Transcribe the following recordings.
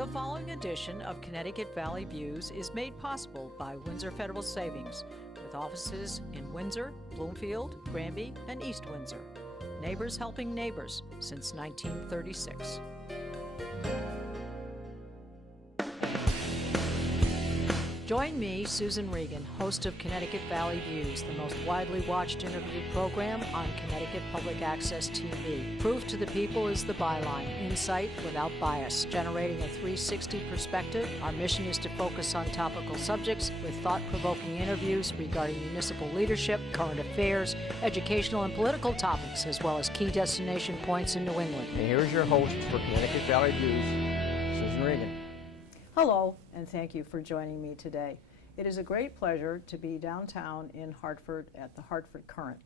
The following edition of Connecticut Valley Views is made possible by Windsor Federal Savings, with offices in Windsor, Bloomfield, Granby, and East Windsor. Neighbors helping neighbors since 1936. Join me, Susan Regan, host of Connecticut Valley Views, the most widely watched interview program on Connecticut Public Access TV. Proof to the people is the byline, insight without bias, generating a 360 perspective. Our mission is to focus on topical subjects with thought-provoking interviews regarding municipal leadership, current affairs, educational and political topics, as well as key destination points in New England. And here's your host for Connecticut Valley Views, Susan Regan. Hello, and thank you for joining me today. It is a great pleasure to be downtown in Hartford at the Hartford Courant.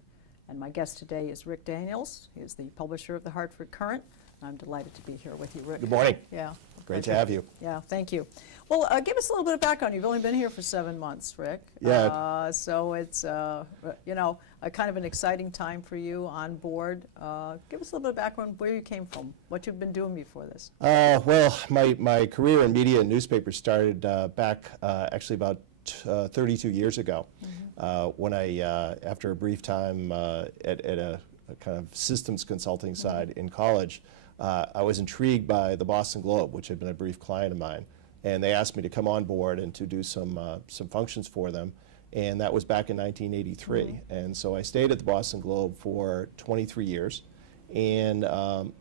And my guest today is Rick Daniels. He is the publisher of the Hartford Courant. I'm delighted to be here with you, Rick. Good morning. Yeah. Great to have you. Yeah, thank you. Well, give us a little bit of background. You've only been here for 7 months, Rick. Yeah. So it's, you know, a kind of an exciting time for you on board. Give us a little bit of background, where you came from, what you've been doing before this. Well, my career in media and newspapers started back actually about 32 years ago, when I, after a brief time at a kind of systems consulting side in college, I was intrigued by the Boston Globe, which had been a brief client of mine, and they asked me to come on board and to do some functions for them, and that was back in 1983. And so I stayed at the Boston Globe for 23 years, and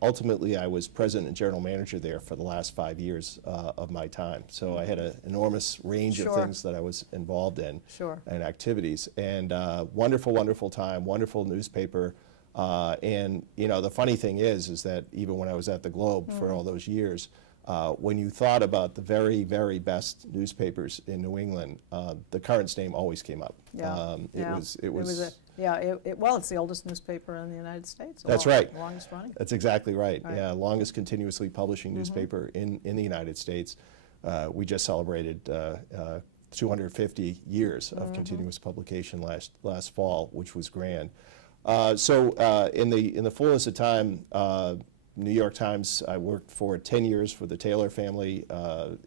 ultimately I was president and general manager there for the last 5 years of my time. So I had an enormous range of things that I was involved in and activities, and wonderful, wonderful time, wonderful newspaper. And you know, the funny thing is that even when I was at the Globe for all those years, when you thought about the very, very best newspapers in New England, the Courant's name always came up. Well, it's the oldest newspaper in the United States. That's right. Longest running. That's exactly right. Yeah, longest continuously publishing newspaper in the United States. We just celebrated 250 years of continuous publication last fall, which was grand. So in the fullness of time, New York Times, I worked for 10 years for the Taylor family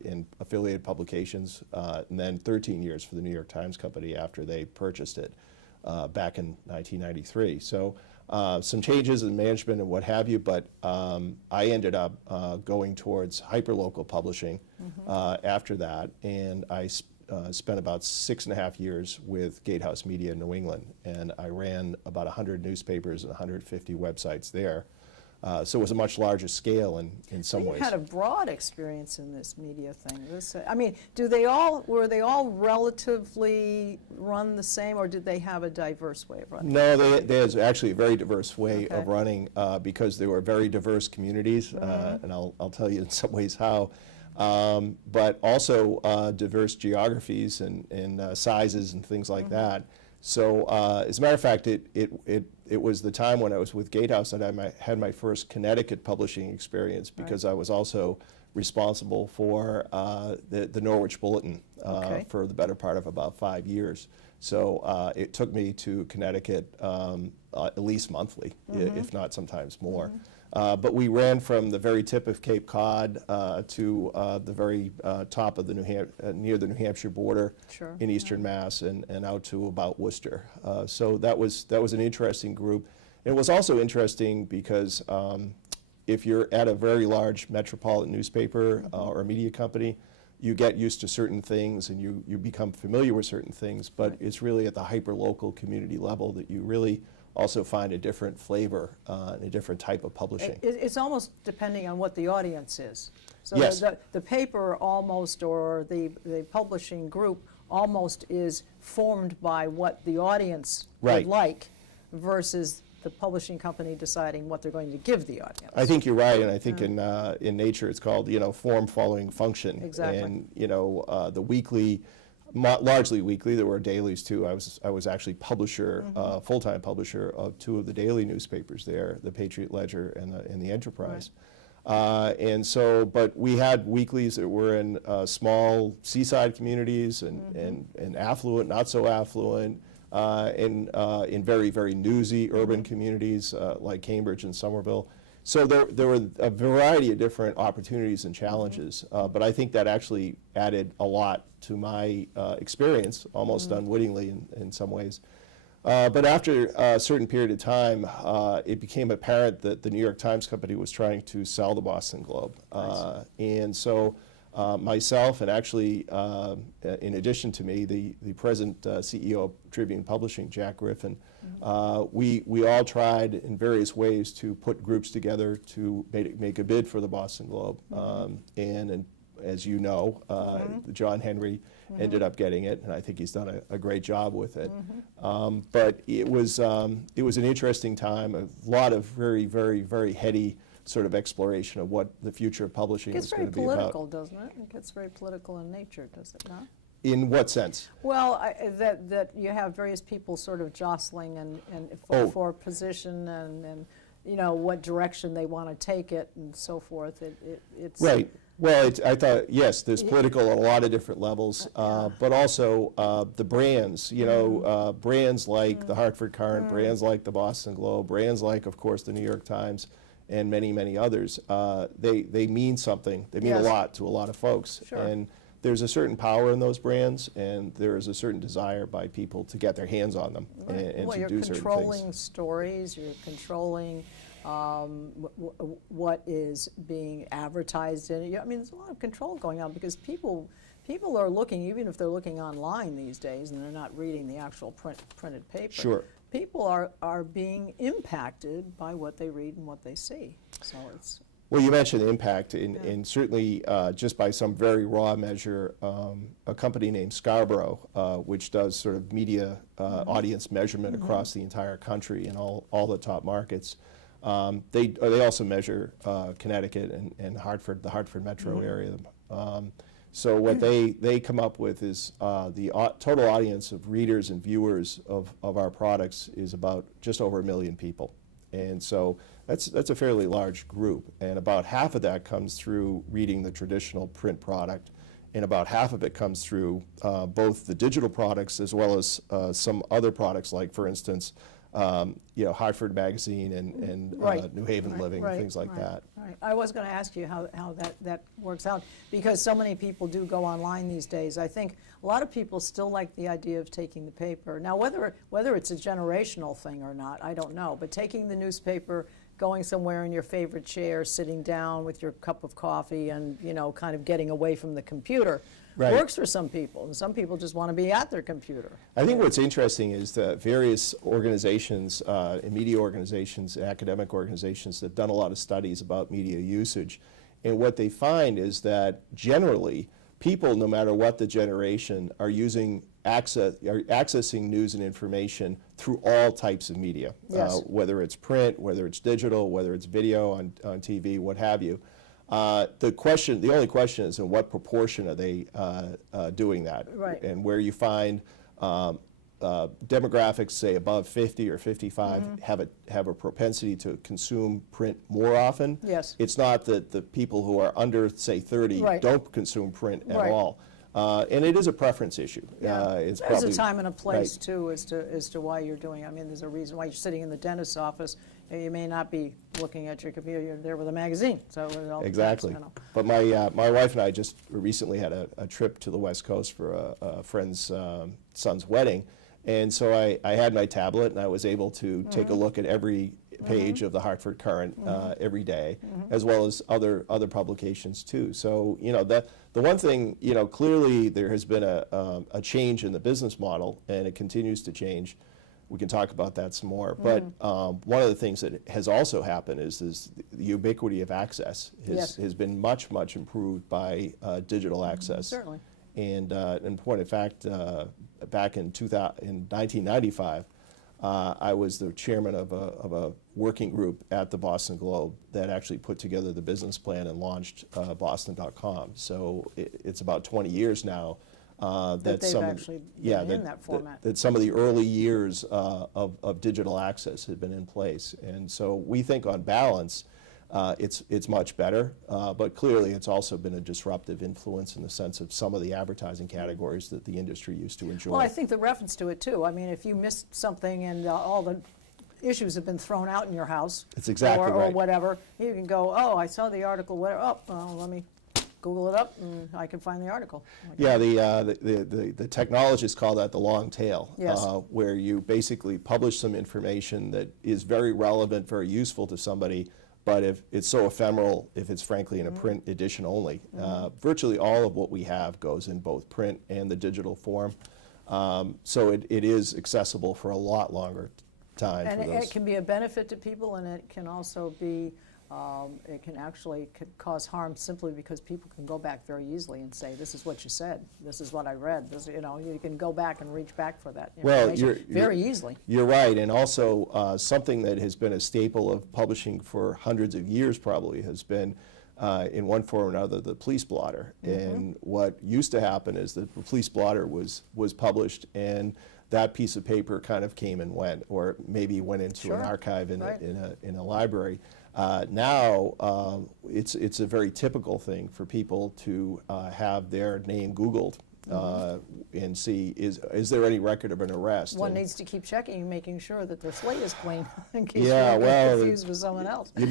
in affiliated publications, and then 13 years for the New York Times Company after they purchased it back in 1993. So some changes in management and what have you, but I ended up going towards hyperlocal publishing after that, and I spent about 6.5 years with Gatehouse Media in New England, and I ran about 100 newspapers and 150 websites there. So it was a much larger scale in some ways. You had a broad experience in this media thing. I mean, were they all relatively run the same, or did they have a diverse way of running? No, there's actually a very diverse way of running because they were very diverse communities, and I'll tell you in some ways how. But also diverse geographies and sizes and things like that. So as a matter of fact, it was the time when I was with Gatehouse that I had my first Connecticut publishing experience, because I was also responsible for the Norwich Bulletin for the better part of about 5 years. So it took me to Connecticut at least monthly, if not sometimes more. But we ran from the very tip of Cape Cod to the very top of the near the New Hampshire border in eastern Mass, and out to about Worcester. So that was an interesting group. It was also interesting because if you're at a very large metropolitan newspaper or a media company, you get used to certain things and you become familiar with certain things, but it's really at the hyper-local community level that you really also find a different flavor and a different type of publishing. It's almost depending on what the audience is. So yes. the paper almost, or the publishing group almost is formed by what the audience would like versus the publishing company deciding what they're going to give the audience. I think you're right, and I think in nature it's called, form following function. Exactly. And the weekly, largely weekly, there were dailies too. I was actually publisher, full-time publisher of 2 of the daily newspapers there, the Patriot Ledger and the Enterprise. And so, but we had weeklies that were in small seaside communities and affluent, not so affluent, in very, very newsy urban communities like Cambridge and Somerville. So there were a variety of different opportunities and challenges, but I think that actually added a lot to my experience, almost unwittingly in some ways. But after a certain period of time, it became apparent that the New York Times Company was trying to sell the Boston Globe. And so myself, and actually, in addition to me, the present CEO of Tribune Publishing, Jack Griffin, we all tried in various ways to put groups together to make a bid for the Boston Globe. And as you know, John Henry ended up getting it, and I think he's done a great job with it. But it was an interesting time, a lot of very, very, very heady sort of exploration of what the future of publishing was going to be about. It gets very political, doesn't it? It gets very political in nature, does it not? In what sense? Well, that you have various people sort of jostling and for position and you know what direction they want to take it and so forth. It's right. Well, I thought, yes, there's political at a lot of different levels, but also the brands, you know, brands like the Hartford Courant, brands like the Boston Globe, brands like, of course, the New York Times, and many, many others. They mean something. They mean a lot to a lot of folks. Sure. And there's a certain power in those brands, and there is a certain desire by people to get their hands on them and to do certain things. You're controlling stories, you're controlling what is being advertised in it. I mean, there's a lot of control going on because people are looking, even if they're looking online these days and they're not reading the actual printed paper. Sure. People are being impacted by what they read and what they see. So it's... Well, you mentioned impact, and certainly just by some very raw measure, a company named Scarborough, which does sort of media audience measurement across the entire country and all the top markets, they also measure Connecticut and Hartford, the Hartford metro area. So what they come up with is the total audience of readers and viewers of our products is about just over 1 million people. And so that's a fairly large group, and about half of that comes through reading the traditional print product, and about half of it comes through both the digital products as well as some other products, like, for instance, you know, Hartford Magazine and New Haven Living, things like that. Right. I was going to ask you how that works out, because so many people do go online these days. I think a lot of people still like the idea of taking the paper. Now, whether it's a generational thing or not, I don't know, but taking the newspaper, going somewhere in your favorite chair, sitting down with your cup of coffee and, you know, kind of getting away from the computer works for some people, and some people just want to be at their computer. I think what's interesting is that various organizations, media organizations, academic organizations that have done a lot of studies about media usage, and what they find is that generally people, no matter what the generation, are accessing news and information through all types of media, whether it's print, whether it's digital, whether it's video on TV, what have you. The only question is in what proportion are they doing that, and where you find demographics, say above 50 or 55, have a propensity to consume print more often. Yes. It's not that the people who are under, say, 30 don't consume print at all. And it is a preference issue. There's a time and a place too as to why you're doing it. I mean, there's a reason why you're sitting in the dentist's office. You may not be looking at your computer. You're there with a magazine. So it all exactly. depends, you know. But my wife and I just recently had a trip to the West Coast for a friend's son's wedding, and so I had my tablet and I was able to take a look at every page of the Hartford Courant every day, as well as other publications too. So, you know, the one thing, you know, clearly there has been a change in the business model, and it continues to change. We can talk about that some more. But one of the things that has also happened is the ubiquity of access has been much, much improved by digital access. Certainly. And in point of fact, back in 1995, I was the chairman of a working group at the Boston Globe that actually put together the business plan and launched Boston.com. So it's about 20 years now that they've actually been in that format. That some of the early years of digital access had been in place. And so we think on balance, it's much better, but clearly it's also been a disruptive influence in the sense of some of the advertising categories that the industry used to enjoy. Well, I think the reference to it too. I mean, if you missed something and all the issues have been thrown out in your house. That's exactly or right. whatever, you can go, oh, I saw the article, whatever, oh, well, let me Google it up and I can find the article. Yeah, the technologists call that the long tail, Yes. where you basically publish some information that is very relevant, very useful to somebody, but if it's so ephemeral, if it's frankly in a print edition only. Virtually all of what we have goes in both print and the digital form. So it is accessible for a lot longer time. And for it those. can be a benefit to people, and it can also be, it can actually cause harm simply because people can go back very easily and say, this is what you said, this is what I read, this, you know, you can go back and reach back for that Well, information very easily. You're right, and also something that has been a staple of publishing for hundreds of years probably has been, in one form or another, the police blotter. And what used to happen is that the police blotter was published, and that piece of paper kind of came and went, or maybe went into an Sure. archive in, Right. in a library. Now, it's a very typical thing for people to have their name Googled and see, is there any record of an arrest? One And needs to keep checking, making sure that their slate is clean in case Yeah, you get well, confused with someone else. you'd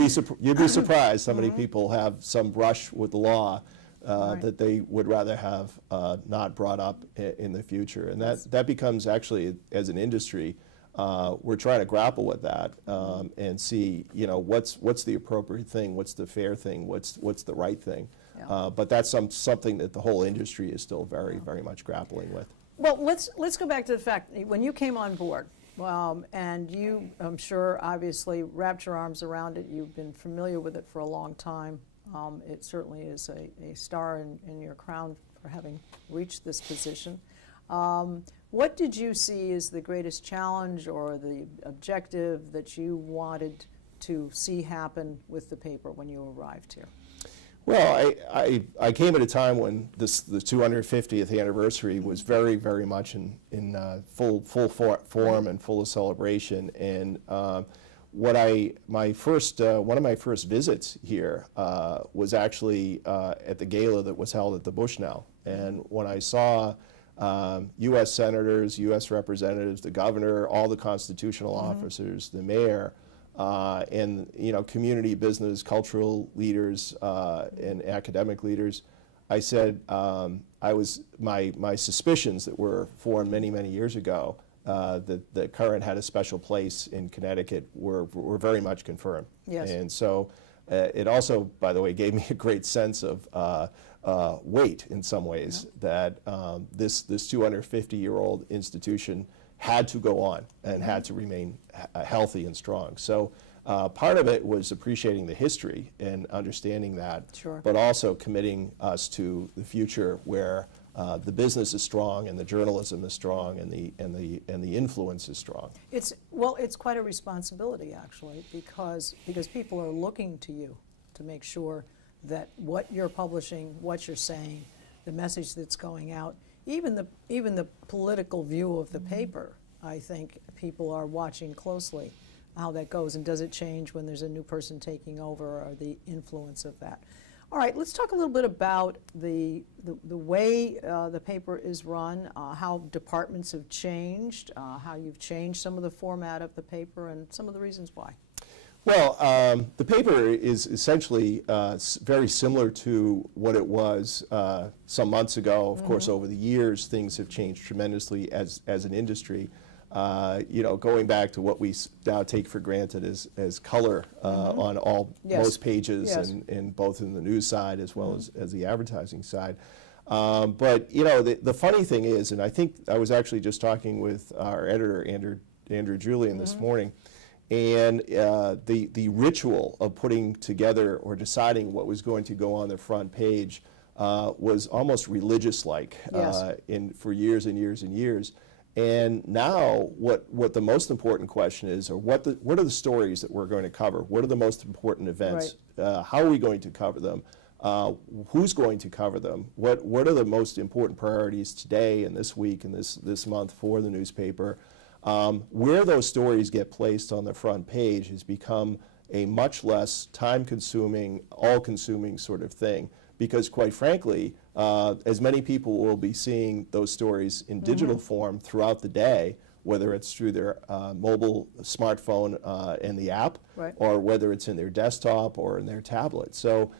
be surprised how many people have some brush with the law Right. that they would rather have not brought up in the future. And that becomes actually, as an industry, we're trying to grapple with that and see, you know, what's the appropriate thing, what's the fair thing, what's the right thing. Yeah. But that's something that the whole industry is still very, very much grappling with. Well, let's go back to the fact, when you came on board, and you, I'm sure, obviously wrapped your arms around it, you've been familiar with it for a long time. It certainly is a star in your crown for having reached this position. What did you see as the greatest challenge or the objective that you wanted to see happen with the paper when you arrived here? Well, I came at a time when the 250th anniversary was very, very much in full form and full of celebration. And one of my first visits here was actually at the gala that was held at the Bushnell. And when I saw U.S. senators, U.S. representatives, the governor, all the constitutional officers, the mayor, and community, business, cultural leaders, and academic leaders, I said my suspicions that were formed many, many years ago that Courant had a special place in Connecticut were very much confirmed. Yes. And so it also, by the way, gave me a great sense of weight in some ways, that this 250-year-old institution had to go on and had to remain healthy and strong. So part of it was appreciating the history and understanding that, Sure. but also committing us to the future where the business is strong and the journalism is strong and the influence is strong. It's quite a responsibility, actually, because people are looking to you to make sure that what you're publishing, what you're saying, the message that's going out, even the political view of the paper, I think people are watching closely how that goes, and does it change when there's a new person taking over, or the influence of that. All right, let's talk a little bit about the way the paper is run, how departments have changed, how you've changed some of the format of the paper, and some of the reasons why. Well, the paper is essentially very similar to what it was some months ago. Of course, over the years, things have changed tremendously as an industry. Going back to what we now take for granted as color on most pages, Yes. and both in the news side as well as the advertising side. But the funny thing is, and I think I was actually just talking with our editor, Andrew Julian, this morning, and the ritual of putting together or deciding what was going to go on the front page was almost religious-like Yes. for years and years and years. And now, what the most important question is, or what are the stories that we're going to cover? What are the most important events? How are we going to cover them? Who's going to cover them? What are the most important priorities today and this week and this month for the newspaper? Where those stories get placed on the front page has become a much less time-consuming, all-consuming sort of thing, because quite frankly, as many people will be seeing those stories in digital form throughout the day, whether it's through their mobile smartphone and the app, Right. or whether it's in their desktop or in their tablet. So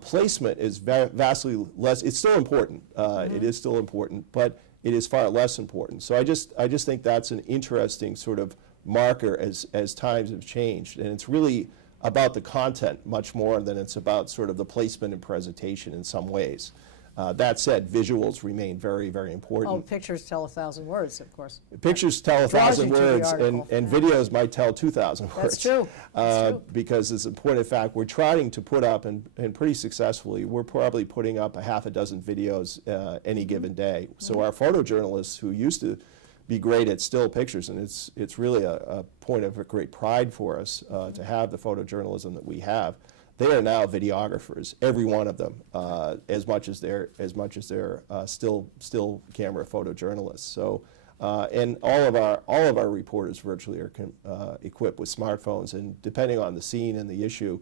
placement is vastly less. It's still important. It is still important, but it is far less important. So I just think that's an interesting sort of marker as times have changed, and it's really about the content much more than it's about sort of the placement and presentation in some ways. That said, visuals remain very, very important. Oh, pictures tell 1,000 words, of course. Pictures tell Draws you 1,000 to the words, article. and videos might tell 2,000 words. That's true. That's true. Because as a point of fact, we're trying to put up, and pretty successfully, we're probably putting up a half a dozen videos any given day. So our photojournalists who used to be great at still pictures, and it's really a point of a great pride for us to have the photojournalism that we have. They are now videographers, every one of them, as much as they're still camera photojournalists. So, and all of our reporters virtually are equipped with smartphones, and depending on the scene and the issue,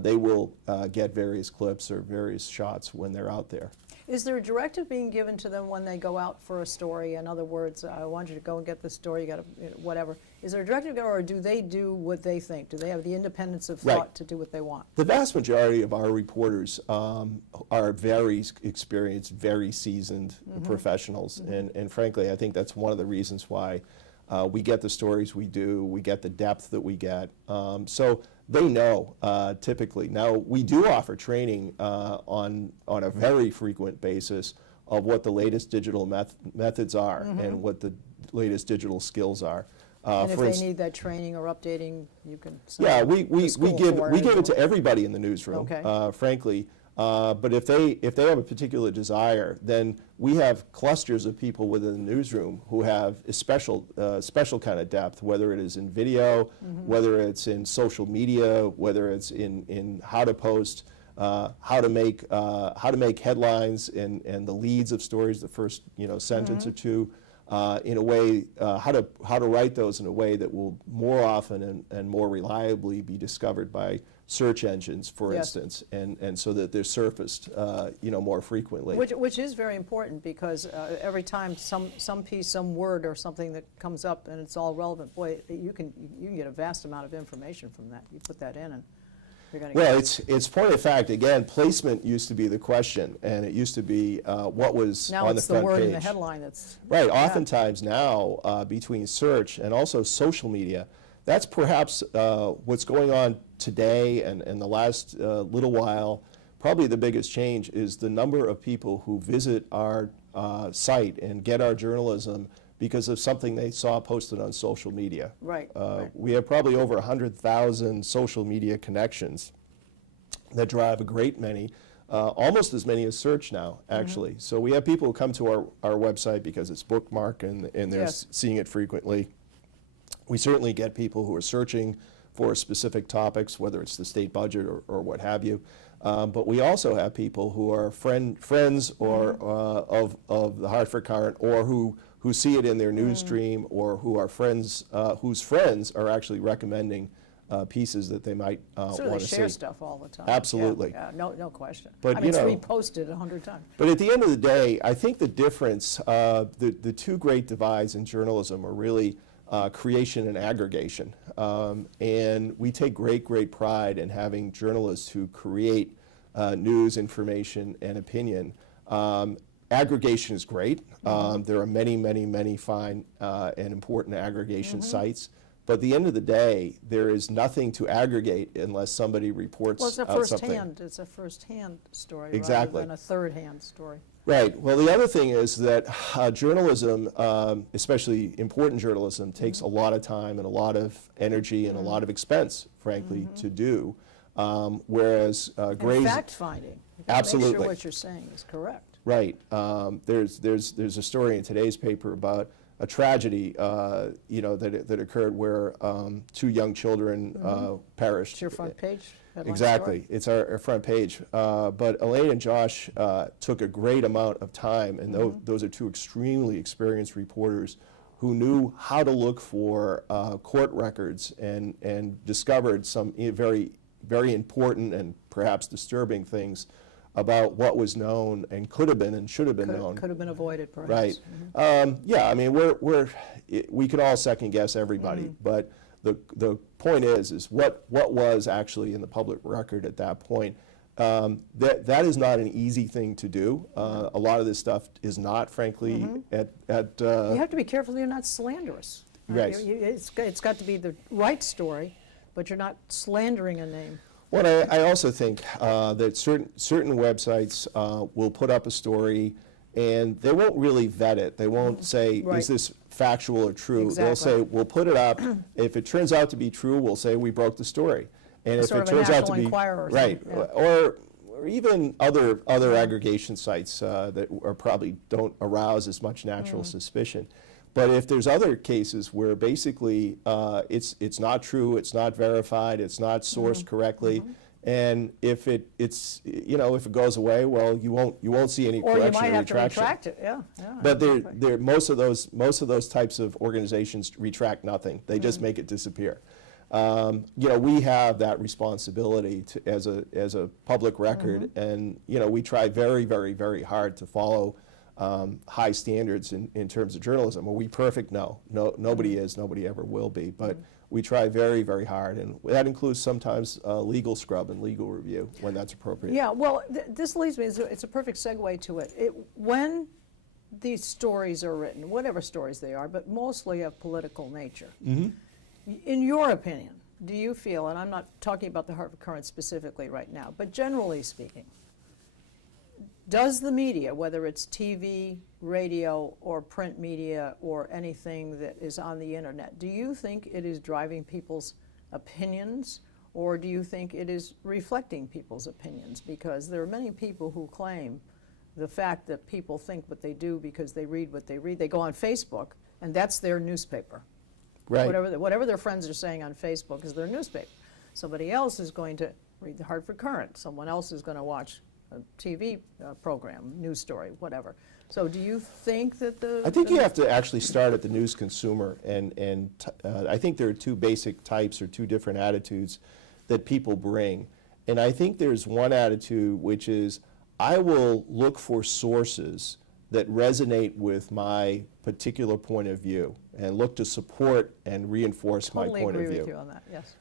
they will get various clips or various shots when they're out there. Is there a directive being given to them when they go out for a story? In other words, I want you to go and get this story, you got to, whatever. Is there a directive, or do they do what they think? Do they have the independence of thought Right. to do what they want? The vast majority of our reporters are very experienced, very seasoned professionals, and frankly, I think that's one of the reasons why we get the stories we do, we get the depth that we get. So they know typically. Now, we do offer training on a very frequent basis of what the latest digital methods are and what the latest digital skills are. And if they need that training or updating, you can send Yeah, them we to school give for we it give it or- to everybody in the newsroom, Okay. frankly. But if they have a particular desire, then we have clusters of people within the newsroom who have a special kind of depth, whether it is in video, whether it's in social media, whether it's in how to post, how to make headlines and the leads of stories, the first sentence or two. In a way, how to write those in a way that will more often and more reliably be discovered by search engines, for Yes. instance, and so that they're surfaced, more frequently. Which is very important, because every time some piece, some word or something that comes up and it's all relevant, boy, you can get a vast amount of information from that. You put that in and you're going to Well, it's point of fact. Again, placement used to be the question, and it used to be what was now on the it's front the word page. in the headline that's Right. yeah. Oftentimes now, between search and also social media, that's perhaps what's going on today and the last little while. Probably the biggest change is the number of people who visit our site and get our journalism because of something they saw posted on social media. Right, right. We have probably over 100,000 social media connections that drive a great many, almost as many as search now, actually. So we have people who come to our website because it's bookmarked and they're Yes. seeing it frequently. We certainly get people who are searching for specific topics, whether it's the state budget or what have you. But we also have people who are friends or of the Hartford Courant, or who see it in their news stream, or who are friends whose friends are actually recommending pieces that they might want So they to share see. stuff all the time. Absolutely. Yeah, no question. But, I mean, you know- it's reposted 100 times. But at the end of the day, I think the difference, the two great divides in journalism are really creation and aggregation. And we take great pride in having journalists who create news, information, and opinion. Aggregation is great. There are many fine and important aggregation sites. But at the end of the day, there is nothing to aggregate unless somebody reports Well, it's a out something. first-hand story Exactly. rather than a third-hand story. Right. Well, the other thing is that journalism, especially important journalism, takes a lot of time and a lot of energy and a lot of expense, frankly, to do. Whereas And Gray's fact-finding. You gotta Make Absolutely. sure what you're saying is correct. right. There's a story in today's paper about a tragedy, that occurred where two young children perished. It's your front page headline Exactly. story. It's our front page. But Elaine and Josh took a great amount of time, and those are two extremely experienced reporters who knew how to look for court records and discovered some very important and perhaps disturbing things about what was known and could have been and should have been known. Could have been avoided, perhaps. Right. Yeah, I mean, we can all second guess everybody, but the point is what was actually in the public record at that point. That is not an easy thing to do. A lot of this stuff is not, frankly, you have to be careful you're not slanderous. Right. It's got to be the right story, but you're not slandering a name. Well, I also think that certain websites will put up a story and they won't really vet it. They won't say, Right. is this factual or true? Exactly. They'll say, we'll put it up. If it turns out to be true, we'll say we broke the story. And if Sort it of a turns out to National be Enquirer or right, something, yeah. or even other aggregation sites that are probably don't arouse as much natural suspicion. But if there's other cases where basically it's not true, it's not verified, it's not sourced correctly, and if if it goes away, well, you won't see any Or you correction might or have to retraction. retract it, yeah. But exactly. most of those types of organizations retract nothing. They just make it disappear. We have that responsibility as a public record, and we try very, very, very hard to follow high standards in terms of journalism. Are we perfect? No, nobody is. Nobody ever will be. But we try very, very hard, and that includes sometimes legal scrub and legal review when that's appropriate. Yeah, well, this leads me, it's a perfect segue to it. When these stories are written, whatever stories they are, but mostly of political nature, in your opinion, do you feel, and I'm not talking about the Harford Courant specifically right now, but generally speaking, does the media, whether it's TV, radio, or print media, or anything that is on the internet, do you think it is driving people's opinions, or do you think it is reflecting people's opinions? Because there are many people who claim the fact that people think what they do because they read what they read. They go on Facebook, and that's their newspaper. Right. Whatever their friends are saying on Facebook is their newspaper. Somebody else is going to read the Hartford Courant. Someone else is going to watch a TV program, news story, whatever. So do you think that I think you have to actually start at the news consumer, and I think there are two basic types or two different attitudes that people bring. And I think there's one attitude which is, I will look for sources that resonate with my particular point of view and look to support and reinforce my point of view. Totally agree with you on that, yes.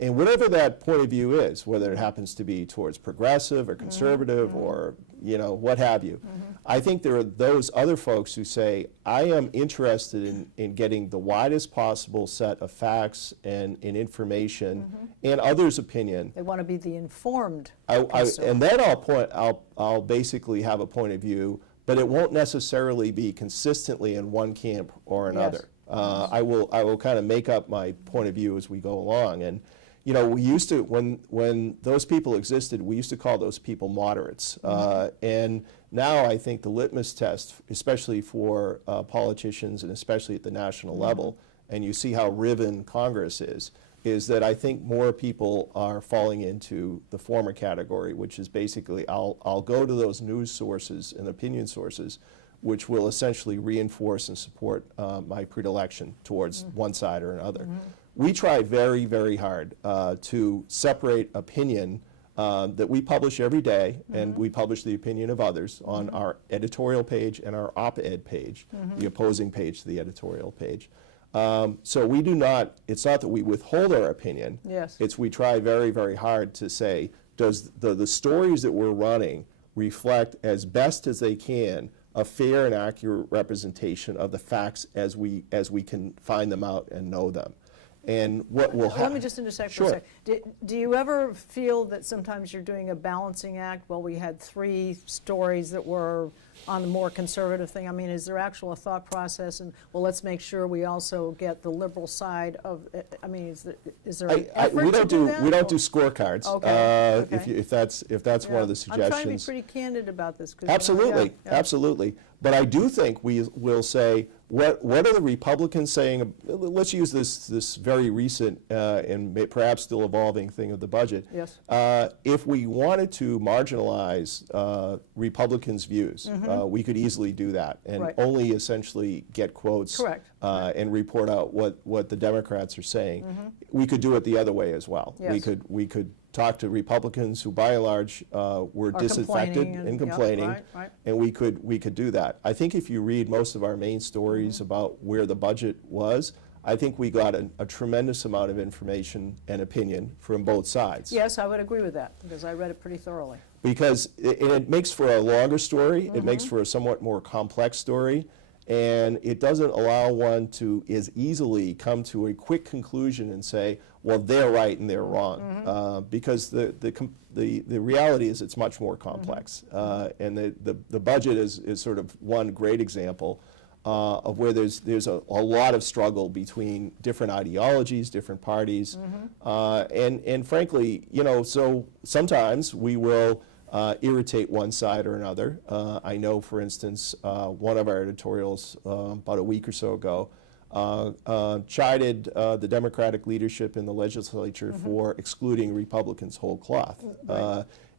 And whatever that point of view is, whether it happens to be towards progressive or conservative or what have you, I think there are those other folks who say, I am interested in getting the widest possible set of facts and information and others' opinion. They want to be the informed And consumer. then I'll basically have a point of view, but it won't necessarily be consistently in one camp or another. I will kind of make up my point of view as we go along. And we used to, when those people existed, we used to call those people moderates. And now I think the litmus test, especially for politicians and especially at the national level, and you see how riven Congress is that I think more people are falling into the former category, which is basically I'll go to those news sources and opinion sources which will essentially reinforce and support my predilection towards one side or another. We try very, very hard to separate opinion that we publish every day, and we publish the opinion of others on our editorial page and our op-ed page, the opposing page to the editorial page. So we do not, it's not that we withhold our opinion, Yes. it's we try very, very hard to say, does the stories that we're running reflect as best as they can a fair and accurate representation of the facts as we can find them out and know them. And what will happen. Let me just intersect for Sure. a second. Do you ever feel that sometimes you're doing a balancing act? Well, we had 3 stories that were on the more conservative thing. I mean, is there actual a thought process? And, well, let's make sure we also get the liberal side of, I mean, is there an effort we to don't do that? we don't do scorecards. Okay, okay. If that's one of the suggestions. I'm trying to be pretty candid about this. 'Cause, Absolutely, yeah. absolutely. But I do think we will say, what are the Republicans saying? Let's use this very recent and perhaps still evolving thing of the budget. Yes. If we wanted to marginalize Republicans' views, we could easily do that and Right. only essentially get quotes Correct. And report out what the Democrats are saying. We could do it the other way as well. Yes. We could talked to Republicans who, by and large, were disaffected and complaining, yep, right. and we could do that. I think if you read most of our main stories about where the budget was, I think we got a tremendous amount of information and opinion from both sides. Yes, I would agree with that, because I read it pretty thoroughly. Because it makes for a longer story, it makes for a somewhat more complex story, and it doesn't allow one to as easily come to a quick conclusion and say, well, they're right and they're wrong, because the reality is it's much more complex. And the budget is sort of one great example of where there's a lot of struggle between different ideologies, different parties, and frankly, so sometimes we will irritate one side or another. I know, for instance, one of our editorials about a week or so ago chided the Democratic leadership in the legislature for excluding Republicans whole cloth.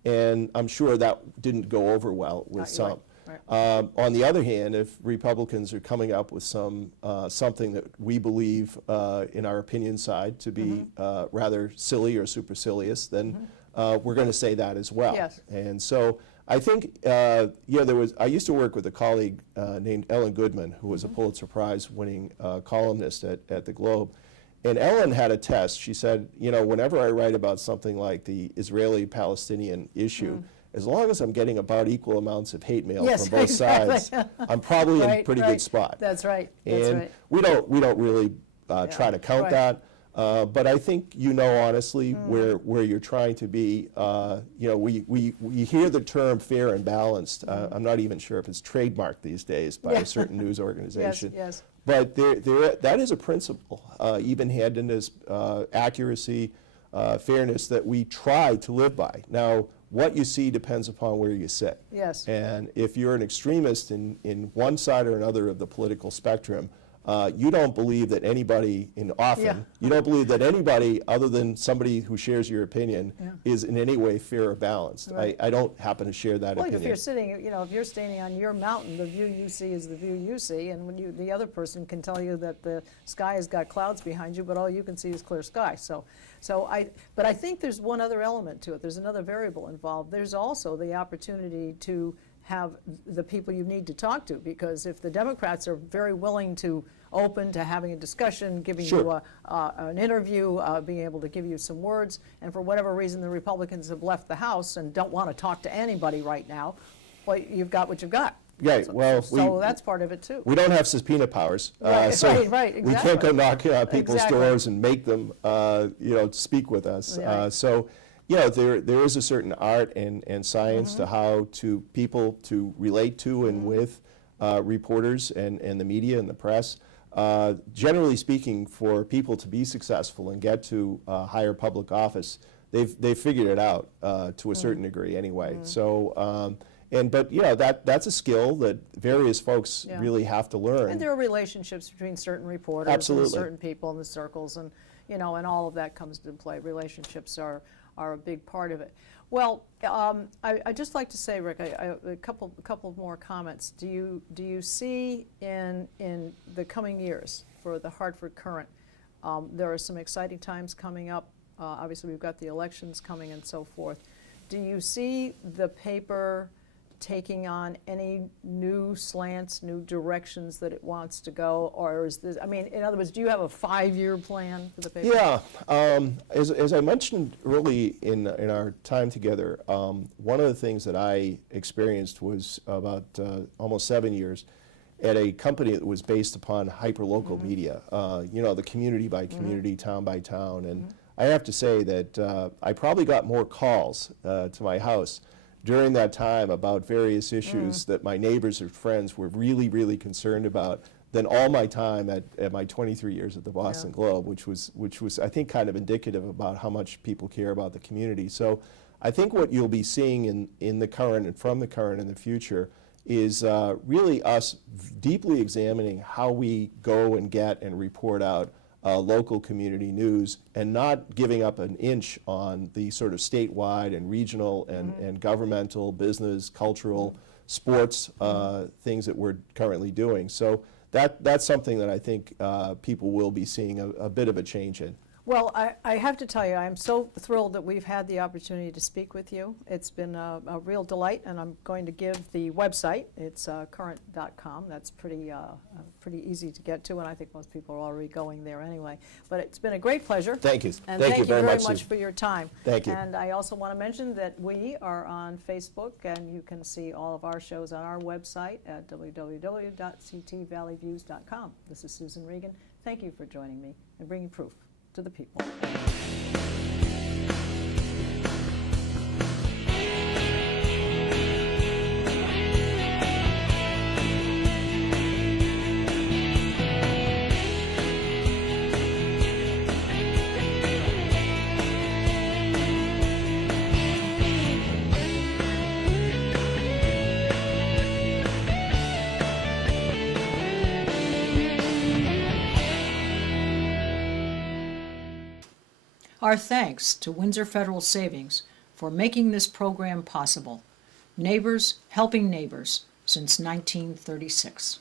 And I'm sure that didn't go over well with some. Right. On the other hand, if Republicans are coming up with something that we believe, in our opinion side, to be rather silly or supercilious, then we're going to say that as well. Yes. And so I think, I used to work with a colleague named Ellen Goodman, who was a Pulitzer Prize winning columnist at the Globe. And Ellen had a test. She said, whenever I write about something like the Israeli-Palestinian issue, as long as I'm getting about equal amounts of hate mail from both sides, I'm probably in a pretty good spot. That's right. And we don't really try to count that. But I think honestly where you're trying to be. We hear the term fair and balanced. I'm not even sure if it's trademarked these days by a certain news organization. Yes. But that is a principle, even-handedness, accuracy, fairness that we try to live by. Now, what you see depends upon where you sit. Yes. And if you're an extremist in one side or another of the political spectrum, you don't believe that anybody, you don't believe that anybody other than somebody who shares your opinion is in any way fair or balanced. Right. I don't happen to share that opinion. Well, if you're sitting, if you're standing on your mountain, the view you see is the view you see, and when the other person can tell you that the sky has got clouds behind you, but all you can see is clear sky. But I think there's one other element to it. There's another variable involved. There's also the opportunity to have the people you need to talk to, because if the Democrats are very willing to open to having a discussion, giving you an interview, being able to give you some words, and for whatever reason the Republicans have left the House and don't want to talk to anybody right now, well, you've got what you've got. Right. So that's part of it too. We don't have subpoena powers, right, exactly. We can't go knock on people's doors and make them, speak with us. Right. There is a certain art and science to how people to relate to and with reporters and the media and the press. Generally speaking, for people to be successful and get to higher public office, they've figured it out to a certain degree anyway. That's a skill that various folks really have to learn. And there are relationships between certain reporters and certain people in the circles, and and all of that comes into play. Relationships are a big part of it. Well, I'd just like to say, Rick, a couple more comments. Do you see in the coming years for the Hartford Courant, there are some exciting times coming up. Obviously, we've got the elections coming and so forth. Do you see the paper taking on any new slants, new directions that it wants to go, or is this, in other words, do you have a 5-year plan for the paper? Yeah, as I mentioned early in our time together, one of the things that I experienced was about almost 7 years at a company that was based upon hyper-local media, the community by community, town by town, and I have to say that I probably got more calls to my house during that time about various issues that my neighbors or friends were really, really concerned about than all my time at my 23 years at the Boston Globe, which was I think kind of indicative about how much people care about the community. So I think what you'll be seeing in the Courant and from the Courant in the future is really us deeply examining how we go and get and report out local community news and not giving up an inch on the sort of statewide and regional and governmental, business, cultural, sports things that we're currently doing. So that's something that I think people will be seeing a bit of a change in. Well, I have to tell you, I'm so thrilled that we've had the opportunity to speak with you. It's been a real delight, and I'm going to give the website. It's Courant.com. That's pretty easy to get to, and I think most people are already going there anyway. But it's been a great pleasure. Thank you. And Thank you very much, much Susan. for your time. Thank you. And I also want to mention that we are on Facebook, and you can see all of our shows on our website at www.ctvalleyviews.com. This is Susan Regan. Thank you for joining me and bringing proof to the people. Our thanks to Windsor Federal Savings for making this program possible. Neighbors helping neighbors since 1936.